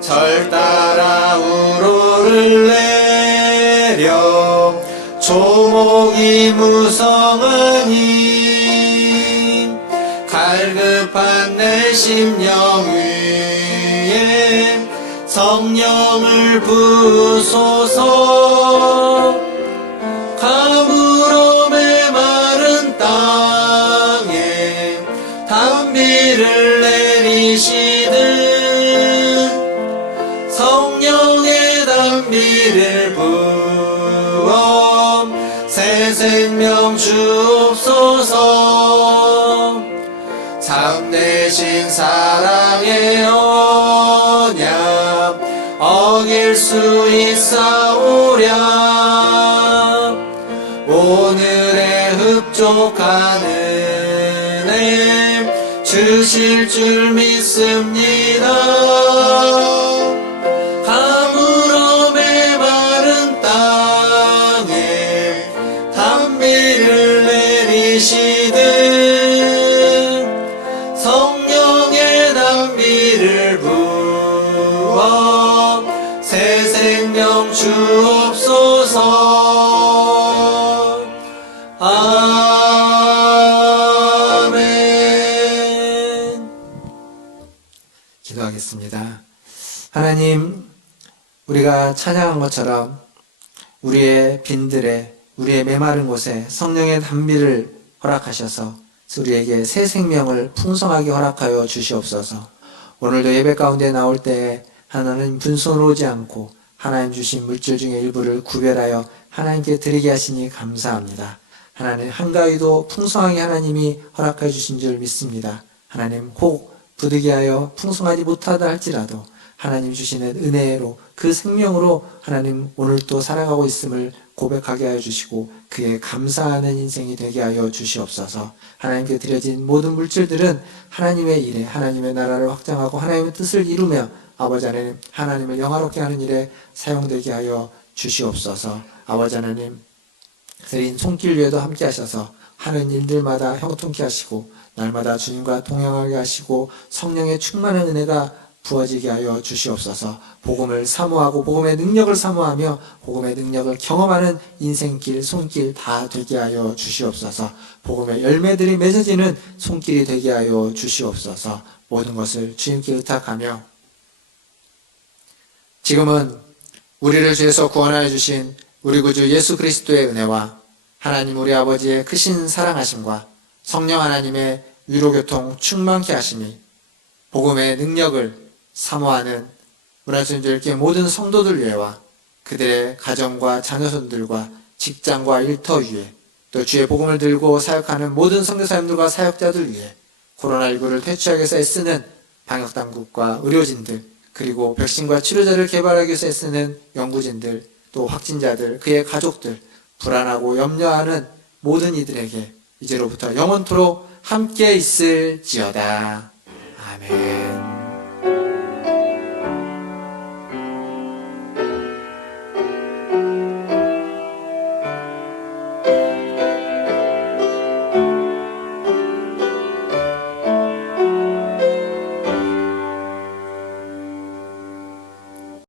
절 따라 우로를 내려 조목이 무성하니 갈급한 내 심령 위에 성령을 부으소서. 가물어 메마른 땅에 단비를 내리시듯 성령의 단비를 부어 새 생명 주옵소서. 참되신 사랑의 언약 어길 수 있사오랴 오늘의 흡족한 은혜 주실 줄 믿습니다. 가물어 메마른 땅에 단비를 내리시듯 성령의 단비를 부어 새 생명 주옵소서. 아멘. 기도하겠습니다. 하나님, 우리가 찬양한 것처럼 우리의 빈들에 우리의 메마른 곳에 성령의 단비를 허락하셔서 우리에게 새 생명을 풍성하게 허락하여 주시옵소서. 오늘도 예배 가운데 나올 때에 하나님 분손으로 오지 않고 하나님 주신 물질 중에 일부를 구별하여 하나님께 드리게 하시니 감사합니다. 하나님 한가위도 풍성하게 하나님이 허락해 주신 줄 믿습니다. 하나님 혹 부득이하여 풍성하지 못하다 할지라도 하나님 주시는 은혜로 그 생명으로 하나님 오늘 또 살아가고 있음을 고백하게 하여 주시고 그에 감사하는 인생이 되게 하여 주시옵소서. 하나님께 드려진 모든 물질들은 하나님의 일에 하나님의 나라를 확장하고 하나님의 뜻을 이루며 아버지 하나님 하나님을 영화롭게 하는 일에 사용되게 하여 주시옵소서. 아버지 하나님 드린 손길 위에도 함께 하셔서 하는 일들마다 형통케 하시고 날마다 주님과 동행하게 하시고 성령의 충만한 은혜가 부어지게 하여 주시옵소서. 복음을 사모하고 복음의 능력을 사모하며 복음의 능력을 경험하는 인생길, 손길 다 되게 하여 주시옵소서. 복음의 열매들이 맺어지는 손길이 되게 하여 주시옵소서. 모든 것을 주님께 의탁하며 지금은 우리를 죄에서 구원하여 주신 우리 구주 예수 그리스도의 은혜와 하나님 우리 아버지의 크신 사랑하심과 성령 하나님의 위로교통 충만케 하심이 복음의 능력을 사모하는 문화순절교회 모든 성도들 위에와 그들의 가정과 자녀손들과 직장과 일터 위에 또 주의 복음을 들고 사역하는 모든 선교사님들과 사역자들 위해 코로나19를 퇴치하기 위해서 애쓰는 방역당국과 의료진들 그리고 백신과 치료제를 개발하기 위해서 애쓰는 연구진들 또 확진자들 그의 가족들 불안하고 염려하는 모든 이들에게 이제로부터 영원토록 함께 있을지어다. 아멘.